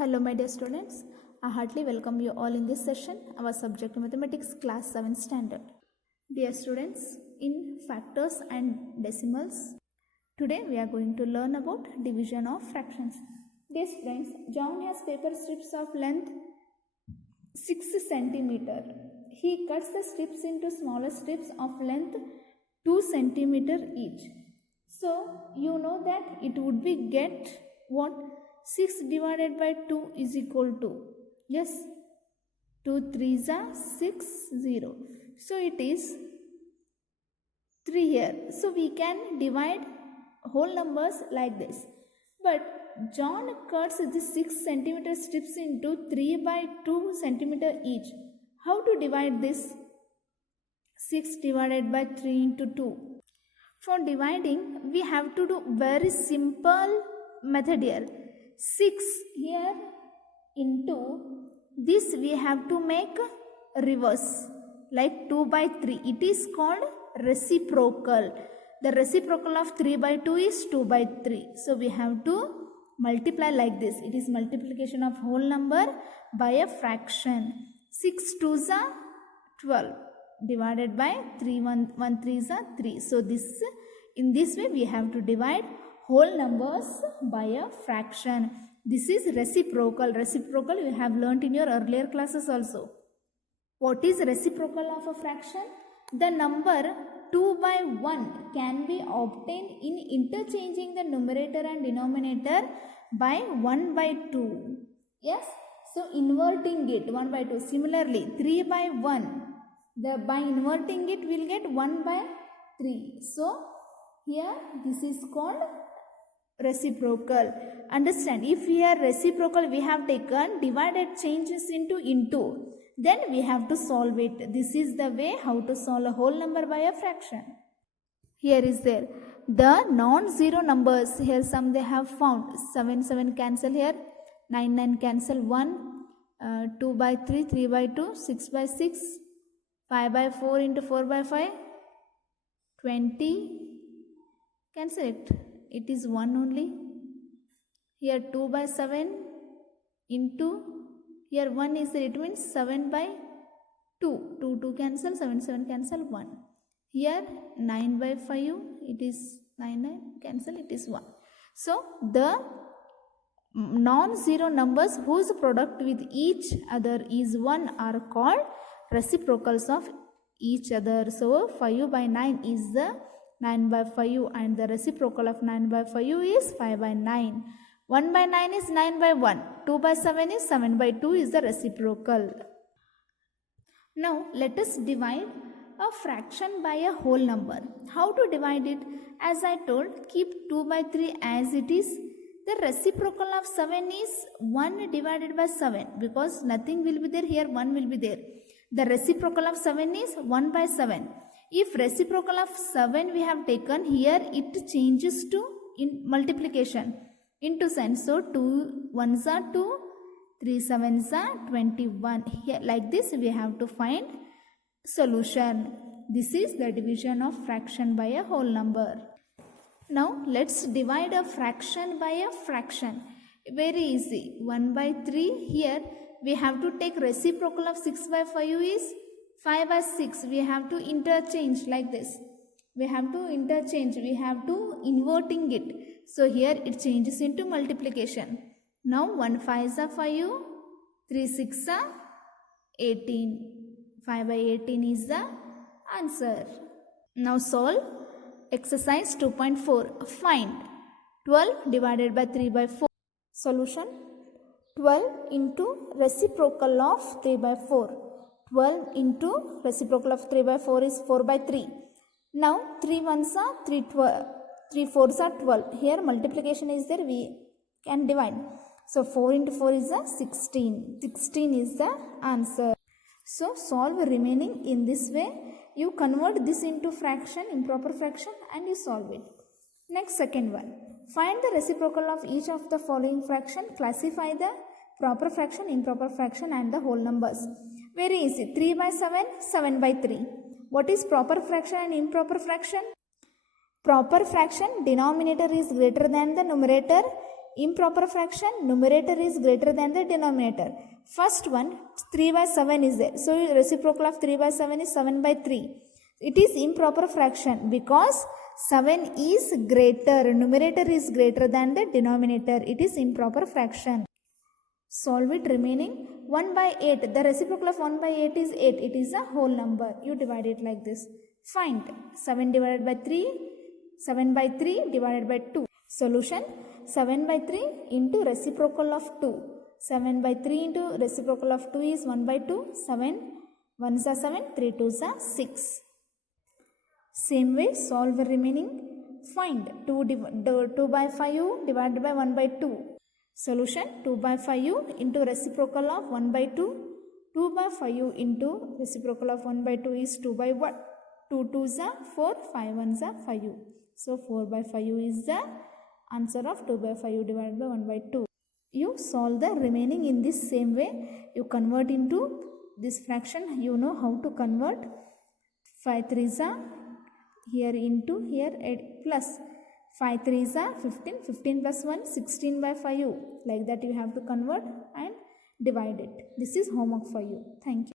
Hello my dear students, I heartily welcome you all in this session, our subject mathematics class 7 standard. Dear students, in factors and decimals, today we are going to learn about division of fractions. Dear students, John has paper strips of length 6 centimeter. He cuts the strips into smaller strips of length 2 centimeter each. So you know that it would be get what 6 divided by 2 is equal to, yes, 2 3s are 6 0. So it is 3 here. So we can divide whole numbers like this. But John cuts the 6 centimeter strips into 3 by 2 centimeter each. How to divide this? 6 divided by 3 into 2. For dividing, we have to do very simple method here. 6 here into this we have to make reverse like 2 by 3. It is called reciprocal. The reciprocal of 3 by 2 is 2 by 3. So we have to multiply like this. It is multiplication of whole number by a fraction. 6 2s are 12 divided by 3 1 3s are 3. So in this way we have to divide whole numbers by a fraction. This is reciprocal. Reciprocal you have learnt in your earlier classes also. What is reciprocal of a fraction? The number 2 by 1 can be obtained in interchanging the numerator and denominator by 1 by 2. Yes. So inverting it 1 by 2. Similarly 3 by 1. By inverting it we will get 1 by 3. So here this is called reciprocal. Understand, if here reciprocal we have taken divided changes into, then we have to solve it. This is the way how to solve a whole number by a fraction. Here is there the non-zero numbers. Here some they have found. 7 7 cancel here, 9 9 cancel, 1 2 by 3 3 by 2 6 by 6 5 by 4 into 4 by 5 20. Cancel it. It is 1 only. Here 2 by 7 into, here 1 is there, it means 7 by 2. 2 2 cancel, 7 7 cancel, 1. Here 9 by 5, it is 9 9 cancel, it is 1. So the non-zero numbers whose product with each other is 1 are called reciprocals of each other. So 5 by 9 is the 9 by 5 and the reciprocal of 9 by 5 is 5 by 9. 1 by 9 is 9 by 1. 2 by 7 is 7 by 2 is the reciprocal. Now let us divide a fraction by a whole number. How to divide it? As I told, keep 2 by 3 as it is. The reciprocal of 7 is 1 divided by 7 because nothing will be there, here 1 will be there. The reciprocal of 7 is 1 by 7. If reciprocal of 7 we have taken, here it changes to in multiplication into sign. So 2 1s are 2, 3 7s are 21. Here like this we have to find solution. This is the division of fraction by a whole number. Now let's divide a fraction by a fraction. Very easy. 1 by 3. Here we have to take reciprocal of 6 by 5 is 5 by 6. We have to interchange like this. We have to interchange. We have to inverting it. So here it changes into multiplication. Now 1 5s are 5. 3 6 are 18. 5 by 18 is the answer. Now solve exercise 2.4. Find 12 divided by 3 by 4. Solution: 12 into reciprocal of 3 by 4. 12 into reciprocal of 3 by 4 is 4 by 3. Now 3 1s are 3 4s are 12. Here multiplication is there, we can divide. So 4 into 4 is a 16. 16 is the answer. So solve remaining in this way. You convert this into fraction, improper fraction, and you solve it. Next, second one. Find the reciprocal of each of the following fraction. Classify the proper fraction, improper fraction, and the whole numbers. Very easy. 3 by 7, 7 by 3. What is proper fraction and improper fraction? Proper fraction, denominator is greater than the numerator. improper fraction, numerator is greater than the denominator. First one, 3 by 7 is there. So reciprocal of 3 by 7 is 7 by 3. It is improper fraction because 7 is greater, numerator is greater than the denominator. It is improper fraction. Solve it. Remaining 1 by 8. The reciprocal of 1 by 8 is 8. It is a whole number. You divide it like this. Find 7 divided by 3. 7 by 3 divided by 2. Solution: 7 by 3 into reciprocal of 2. 7 by 3 into reciprocal of 2 is 1 by 2. 7 1s are 7, 3 2s are 6. Same way, solve the remaining. Find 2 by 5 divided by 1 by 2. Solution: 2 by 5 into reciprocal of 1 by 2. 2 by 5 into reciprocal of 1 by 2 is 2 by 1. 2 2s are 4, 5 1s are 5. So 4 by 5 is the answer of 2 by 5 divided by 1 by 2. You solve the remaining in this same way. You convert into this fraction. You know how to convert. 5 3s are here into here plus 5 3s are 15. 15 plus 1, 16 by 5. Like that you have to convert and divide it. This is homework for you. Thank you.